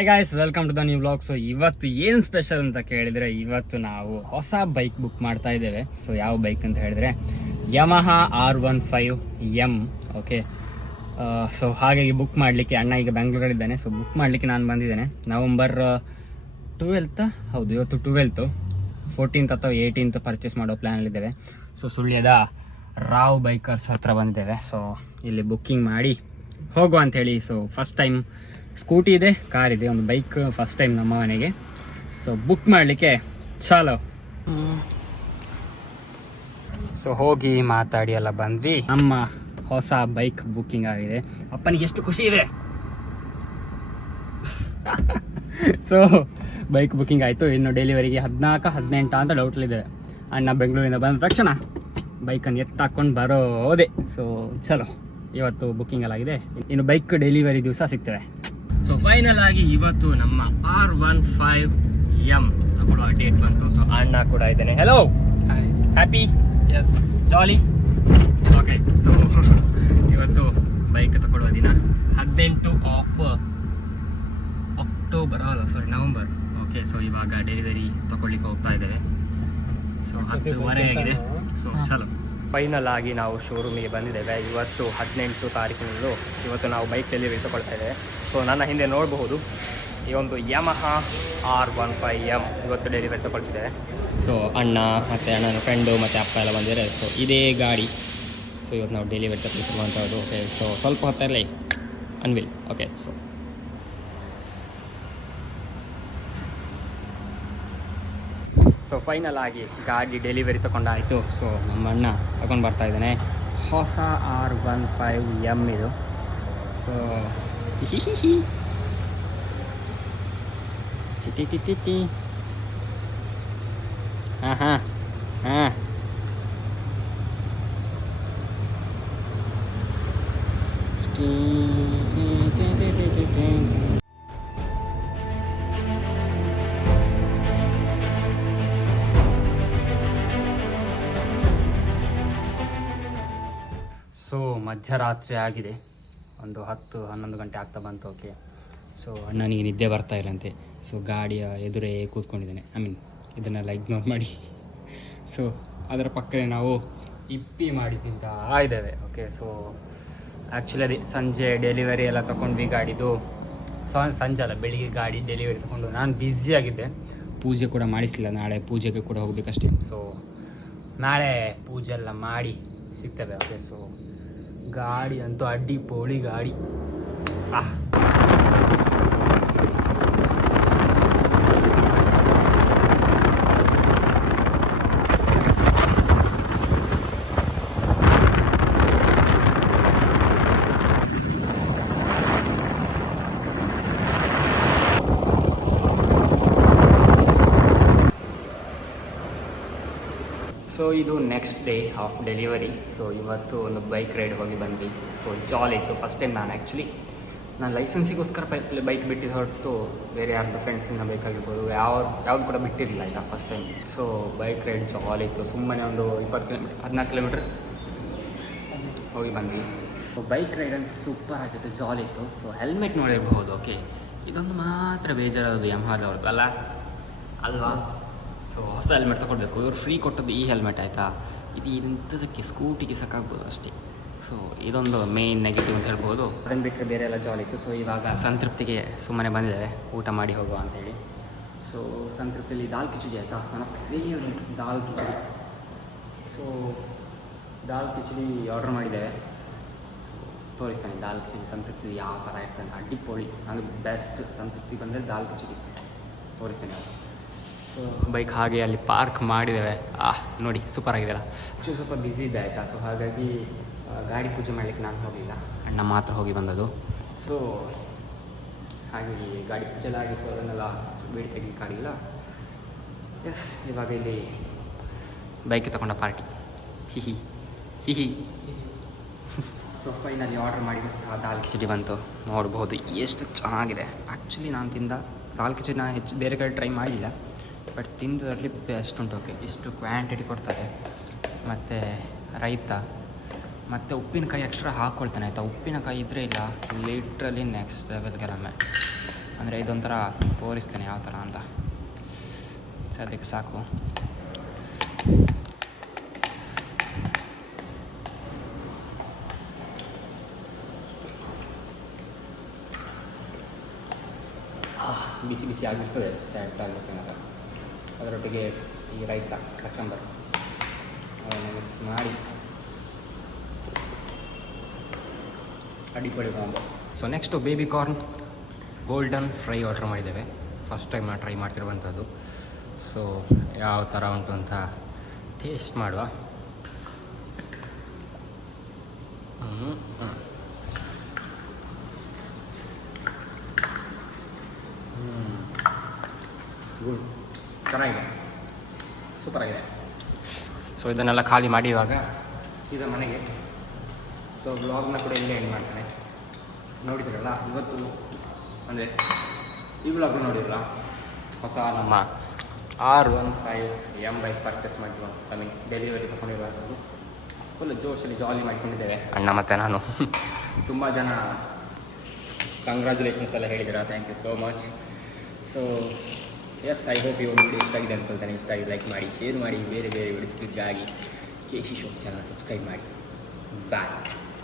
Hi guys, welcome to the new vlog. So ಇವತ್ತು ಏನು special ಅಂತ ಕೇಳಿದರೆ, ಇವತ್ತು ನಾವು ಹೊಸ ಬೈಕ್ ಬುಕ್ ಮಾಡ್ತಾ ಇದ್ದೇವೆ. ಸೊ ಯಾವ ಬೈಕ್ ಅಂತ ಹೇಳಿದ್ರೆ ಯಮಹಾ R15M. ಓಕೆ, ಸೊ ಹಾಗಾಗಿ ಬುಕ್ ಮಾಡಲಿಕ್ಕೆ ಅಣ್ಣ ಈಗ ಬೆಂಗಳೂರಲ್ಲಿದ್ದಾನೆ. ಸೊ ಬುಕ್ ಮಾಡಲಿಕ್ಕೆ ನಾನು ಬಂದಿದ್ದೇನೆ. ನವಂಬರ್ 12th, ಹೌದು ಇವತ್ತು 12th, 14th ಅಥವಾ 18th ಪರ್ಚೇಸ್ ಮಾಡೋ ಪ್ಲ್ಯಾನಲ್ಲಿದ್ದೇವೆ. ಸೊ ಸುಳ್ಯದ ರಾವ್ ಬೈಕರ್ಸ್ ಹತ್ರ ಬಂದಿದ್ದೇವೆ. ಸೊ ಇಲ್ಲಿ ಬುಕ್ಕಿಂಗ್ ಮಾಡಿ ಹೋಗುವ ಅಂಥೇಳಿ. ಸೊ ಫಸ್ಟ್ ಟೈಮ್ ಸ್ಕೂಟಿ ಇದೆ, ಕಾರ್ ಇದೆ, ಒಂದು ಬೈಕ್ ಫಸ್ಟ್ ಟೈಮ್ ನಮ್ಮ ಮನೆಗೆ. ಸೊ ಬುಕ್ ಮಾಡಲಿಕ್ಕೆ ಚಾಲೋ. ಸೊ ಹೋಗಿ ಮಾತಾಡಿ ಎಲ್ಲ ಬಂದ್ವಿ. ನಮ್ಮ ಹೊಸ ಬೈಕ್ ಬುಕ್ಕಿಂಗ್ ಆಗಿದೆ. ಅಪ್ಪನಿಗೆ ಎಷ್ಟು ಖುಷಿ ಇದೆ. ಸೊ ಬೈಕ್ ಬುಕ್ಕಿಂಗ್ ಆಯಿತು. ಇನ್ನು ಡೆಲಿವರಿಗೆ 14-18 ಅಂತ ಡೌಟ್ಲಿದೆ. ಅಣ್ಣ ಬೆಂಗಳೂರಿಂದ ಬಂದ ತಕ್ಷಣ ಬೈಕನ್ನು ಎತ್ತಾಕೊಂಡು ಬರೋದೆ. ಸೊ ಚಲೋ, ಇವತ್ತು ಬುಕ್ಕಿಂಗ್ ಎಲ್ಲ ಆಗಿದೆ. ಇನ್ನು ಬೈಕ್ ಡೆಲಿವರಿ ದಿವಸ ಸಿಗ್ತೇವೆ. ಸೊ ಫೈನಲ್ ಆಗಿ ಇವತ್ತು ನಮ್ಮ R15M ತಗೊಳ್ಳುವ ಡೇಟ್ ಬಂತು. ಸೊ ಅಣ್ಣ ಕೂಡ ಇದ್ದೇನೆ. ಹೆಲೋ, ಹ್ಯಾಪಿ, ಎಸ್, ಜಾಲಿ. ಓಕೆ, ಸೊ ಇವತ್ತು ಬೈಕ್ ತಗೊಳ್ಳುವ ದಿನ 18 ಅಕ್ಟೋಬರ್, ನವಂಬರ್. ಓಕೆ, ಸೊ ಇವಾಗ ಡೆಲಿವರಿ ತಗೊಳ್ಳಿಕ್ಕೆ ಹೋಗ್ತಾ ಇದ್ದೇವೆ. ಸೊ 10:15 ಆಗಿದೆ. ಸೊ ಚಲೋ, ಫೈನಲ್ ಆಗಿ ನಾವು ಶೋರೂಮಿಗೆ ಬಂದಿದ್ದೇವೆ. ಇವತ್ತು 18 ತಾರೀಕಿನಂದು ಇವತ್ತು ನಾವು ಬೈಕ್ ಡೆಲಿವರಿ ತಗೊಳ್ತಾ ಇದ್ದೇವೆ. ಸೊ ನನ್ನ ಹಿಂದೆ ನೋಡಬಹುದು, ಈ ಒಂದು ಯಮಹಾ R15M ಇವತ್ತು ಡೆಲಿವರಿ ತಗೊಳ್ತಿದ್ದೇವೆ. ಸೊ ಅಣ್ಣ ಮತ್ತು ಅಣ್ಣನ ಫ್ರೆಂಡು ಮತ್ತು ಅಪ್ಪ ಎಲ್ಲ ಬಂದಿದ್ದಾರೆ. ಸೊ ಇದೇ ಗಾಡಿ. ಸೊ ಇವತ್ತು ನಾವು ಡೆಲಿವರಿ ತಗೊಳ್ತಿರುವಂಥದ್ದು. ಓಕೆ, ಸೊ ಸ್ವಲ್ಪ ಹೊತ್ತಲ್ಲೇ ಅನ್ವಿಲ್. ಓಕೆ, ಸೊ ಫೈನಲ್ ಆಗಿ ಗಾಡಿ ಡೆಲಿವರಿ ತಗೊಂಡಾಯಿತು. ಸೊ ನಮ್ಮ ಅಣ್ಣ ತಗೊಂಡು ಬರ್ತಾ ಇದ್ದಾನೆ ಹೊಸ R15M ಇದು. ಸೊ ಟಿ ಹಾಂ ಹಾಂ ಹಾಂ ಸೊ ಮಧ್ಯರಾತ್ರಿ ಆಗಿದೆ, ಒಂದು 10-11 ಗಂಟೆ ಆಗ್ತಾ ಬಂತು. ಓಕೆ, ಸೊ ಅಣ್ಣನಿಗೆ ನಿದ್ದೆ ಬರ್ತಾ ಇಲ್ಲಂತೆ. ಸೊ ಗಾಡಿಯ ಎದುರೇ ಕೂತ್ಕೊಂಡಿದ್ದಾನೆ. ಇದನ್ನೆಲ್ಲ ಇಗ್ನೋರ್ ಮಾಡಿ. ಸೊ ಅದರ ಪಕ್ಕದಲ್ಲಿ ನಾವು ಇಪ್ಪಿ ಮಾಡಿ ತಿಂತಾ ಇದ್ದೇವೆ. ಓಕೆ, ಸೊ ಆ್ಯಕ್ಚುಲಿ ಅದೇ ಸಂಜೆ ಡೆಲಿವರಿ ಎಲ್ಲ ತಗೊಂಡ್ವಿ ಗಾಡಿದು. ಸಂಜೆ ಅಲ್ಲ, ಬೆಳಿಗ್ಗೆ ಗಾಡಿ ಡೆಲಿವರಿ ತಗೊಂಡು ನಾನು ಬ್ಯುಸಿಯಾಗಿದ್ದೆ. ಪೂಜೆ ಕೂಡ ಮಾಡಿಸಲಿಲ್ಲ, ನಾಳೆ ಪೂಜೆಗೆ ಕೂಡ ಹೋಗಬೇಕಷ್ಟೇ. ಸೊ ನಾಳೆ ಪೂಜೆ ಎಲ್ಲ ಮಾಡಿ ಸಿಗ್ತದೆ. ಓಕೆ, ಸೊ ಗಾಡಿ ಅಂತೂ ಅಡ್ಡಿ ಪೋಳಿ ಗಾಡಿ. ಸೊ ಇದು next day of delivery. So ಇವತ್ತು ಒಂದು ಬೈಕ್ ರೈಡ್ ಹೋಗಿ ಬಂದ್ವಿ. ಸೊ ಜಾಲಿ ಇತ್ತು. ಫಸ್ಟ್ ಟೈಮ್ ನಾನು ಲೈಸೆನ್ಸಿಗೋಸ್ಕರ ಬೈಕ್ ಬಿಟ್ಟಿದ್ದು ಹೊರತು ಬೇರೆ ಯಾರ್ದು ಫ್ರೆಂಡ್ಸಿಂದ ಬೇಕಾಗಿರ್ಬೋದು ಯಾವ್ದು ಕೂಡ ಬಿಟ್ಟಿರಲಿಲ್ಲ ಆಯಿತಾ, first time. So bike ride jolly ಇತ್ತು. ಸುಮ್ಮನೆ ಒಂದು 20 ಕಿಲೋಮೀಟ್ರ್ 14 ಕಿಲೋಮೀಟ್ರ್ ಹೋಗಿ ಬಂದ್ವಿ. ಸೊ ಬೈಕ್ ರೈಡ್ ಅಂತೂ ಸೂಪರ್ ಆಗಿತ್ತು, ಜಾಲಿ ಇತ್ತು. ಸೊ ಹೆಲ್ಮೆಟ್ ನೋಡಿರಬಹುದು. ಓಕೆ, ಇದೊಂದು ಮಾತ್ರ ಬೇಜಾರದು ಯಮಹಾದವ್ರದ್ದು ಅಲ್ವಾ. ಸೊ ಹೊಸ ಹೆಲ್ಮೆಟ್ ತಗೊಳ್ಬೇಕು. ಇವರು ಫ್ರೀ ಕೊಟ್ಟದ್ದು ಈ ಹೆಲ್ಮೆಟ್ ಆಯಿತಾ. ಇದು ಇಂಥದಕ್ಕೆ ಸ್ಕೂಟಿಗೆ ಸಾಕಾಗ್ಬೋದು ಅಷ್ಟೇ. ಸೊ ಇದೊಂದು ಮೇಯ್ನ್ ನೆಗೆಟಿವ್ ಅಂತ ಹೇಳ್ಬೋದು. ಅದನ್ನು ಬಿಟ್ಟರೆ ಬೇರೆ ಎಲ್ಲ ಜಾಲಿ ಇತ್ತು. ಸೊ ಇವಾಗ ಸಂತೃಪ್ತಿಗೆ ಸುಮ್ಮನೆ ಬಂದಿದ್ದೇವೆ ಊಟ ಮಾಡಿ ಹೋಗುವ ಅಂಥೇಳಿ. ಸೊ ಸಂತೃಪ್ತಿಯಲ್ಲಿ ದಾಲ್ ಕಿಚಡಿ ಆಯಿತಾ, ನನ್ನ ಫೇವ್ರೇಟ್ ದಾಲ್ ಕಿಚಡಿ. ಸೊ ದಾಲ್ ಕಿಚಡಿ ಆರ್ಡ್ರ್ ಮಾಡಿದ್ದೇವೆ. ಸೊ ತೋರಿಸ್ತಾನೆ ದಾಲ್ ಕಿಚಡಿ ಸಂತೃಪ್ತಿ ಯಾವ ಥರ ಇರ್ತದೆ ಅಂತ. ಅಡ್ಡಿಪೊಳಿ, ನನಗೆ ಬೆಸ್ಟ್ ಸಂತೃಪ್ತಿ ಬಂದರೆ ದಾಲ್ ಕಿಚಡಿ ತೋರಿಸ್ತೇನೆ. ಸೊ ಬೈಕ್ ಹಾಗೆ ಅಲ್ಲಿ ಪಾರ್ಕ್ ಮಾಡಿದ್ದೇವೆ. ನೋಡಿ ಸೂಪರ್ ಆಗಿದೆಯಲ್ಲ. ಸ್ವಲ್ಪ ಬ್ಯುಸಿ ಇದೆ ಆಯಿತಾ. ಸೊ ಹಾಗಾಗಿ ಗಾಡಿ ಪೂಜೆ ಮಾಡಲಿಕ್ಕೆ ನಾನು ಹೋಗಲಿಲ್ಲ, ಅಣ್ಣ ಮಾತ್ರ ಹೋಗಿ ಬಂದದ್ದು. ಸೊ ಹಾಗಾಗಿ ಗಾಡಿ ಪೂಜೆ ಎಲ್ಲ ಆಗಿತ್ತು, ಅದನ್ನೆಲ್ಲ ವೀಡಿಯೋ ತೆಗಿಲಿಕ್ಕಾಗಲಿಲ್ಲ. ಎಸ್, ಇವಾಗ ಇಲ್ಲಿ ಬೈಕ್ ತಗೊಂಡ ಪಾರ್ಟಿ ಹಿಹಿ. ಸೊ ಫೈನಲಿ ಆರ್ಡ್ರ್ ಮಾಡಿ ದಾಲ್ ಕಿಚಡಿ ಬಂತು. ನೋಡ್ಬೋದು ಎಷ್ಟು ಚೆನ್ನಾಗಿದೆ. ಆ್ಯಕ್ಚುಲಿ ನಾನು ತಿಂದ ದಾಲ್ ಕಿಚಡಿ ನಾನು ಹೆಚ್ಚು ಬೇರೆ ಕಡೆ ಟ್ರೈ ಮಾಡಲಿಲ್ಲ, ಬಟ್ ತಿಂದರಲ್ಲಿ ಬೆಸ್ಟ್ ಉಂಟು. ಓಕೆ, ಇಷ್ಟು ಕ್ವಾಂಟಿಟಿ ಕೊಡ್ತಾರೆ. ಮತ್ತು ರೈತ ಮತ್ತು ಉಪ್ಪಿನಕಾಯಿ ಎಕ್ಸ್ಟ್ರಾ ಹಾಕ್ಕೊಳ್ತಾನೆ ಆಯಿತಾ. ಉಪ್ಪಿನಕಾಯಿ ಇದ್ದರೆ ಇಲ್ಲ, ಲಿಟ್ರಲಿ ನೆಕ್ಸ್ಟ್ ಲೆವೆಲ್ ಗೆಲಮೆ. ಅಂದರೆ ಇದೊಂಥರ ತೋರಿಸ್ತೇನೆ ಯಾವ ಥರ ಅಂತ. ಸದ್ಯಕ್ಕೆ ಸಾಕು. ಬಿಸಿ ಬಿಸಿ ಆಗಿರ್ತದೆ ಸ್ಯಾಟ್ ಆಗಲಿಕ್ಕೆ ಅಂತ. ಅದರೊಟ್ಟಿಗೆ ಈ ರೈತ ಕಚಂಬರ್ ಅದನ್ನು ಮಿಕ್ಸ್ ಮಾಡಿ ಅಡಿಪಡಿ combo. So next baby corn golden fry order ಮಾಡಿದ್ದೇವೆ. ಫಸ್ಟ್ ಟೈಮ್ ನಾನು ಟ್ರೈ ಮಾಡ್ತಿರುವಂಥದ್ದು. ಸೊ ಯಾವ ಥರ ಉಂಟು ಅಂತ ಟೇಸ್ಟ್ ಮಾಡುವ. ಗುಡ್, ಚೆನ್ನಾಗಿದೆ, ಸೂಪರಾಗಿದೆ. ಸೊ ಇದನ್ನೆಲ್ಲ ಖಾಲಿ ಮಾಡಿ ಇವಾಗ ಸೀದಾ ಮನೆಗೆ. ಸೊ ವ್ಲಾಗ್ನ ಕೂಡ ಇಲ್ಲೇ ಎಂಡ್ ಮಾಡ್ತಾನೆ. ನೋಡಿದ್ರಲ್ಲ ಇವತ್ತು, ಅಂದರೆ ಈ ವ್ಲಾಗ್ ನೋಡಿರಲ್ಲ, ಹೊಸ ನಮ್ಮ R15 ಬೈಕ್ ಪರ್ಚೇಸ್ ಮಾಡಿದ್ವಿ. ಕಮಿಂಗ್ ಡೆಲಿವರಿ ತಗೊಂಡಿರುವಂಥದ್ದು. ಫುಲ್ ಜೋಶಲ್ಲಿ ಜಾಲಿ ಮಾಡ್ಕೊಂಡಿದ್ದೇವೆ ಅಣ್ಣ ಮತ್ತು ನಾನು. ತುಂಬ ಜನ ಕಂಗ್ರ್ಯಾಚುಲೇಷನ್ಸ್ ಎಲ್ಲ ಹೇಳಿದ್ದೀರಾ, thank you so much. So yes, I hope ಈ ಒಂದು ವಿಡಿಯೋ ಇಷ್ಟ ಆಗಿದೆ ಅಂದ್ಕೊಳ್ತಾನೆ. ಇಷ್ಟ ಆಗಿ ಲೈಕ್ ಮಾಡಿ, ಶೇರ್ ಮಾಡಿ, ಬೇರೆ ಬೇರೆ ವಿಡಿಯೋಸ್ಗಳಿಗಾಗಿ KC Show ಚಾನಲ್ ಸಬ್ಸ್ಕ್ರೈಬ್ ಮಾಡಿ. ಬಾಯ್.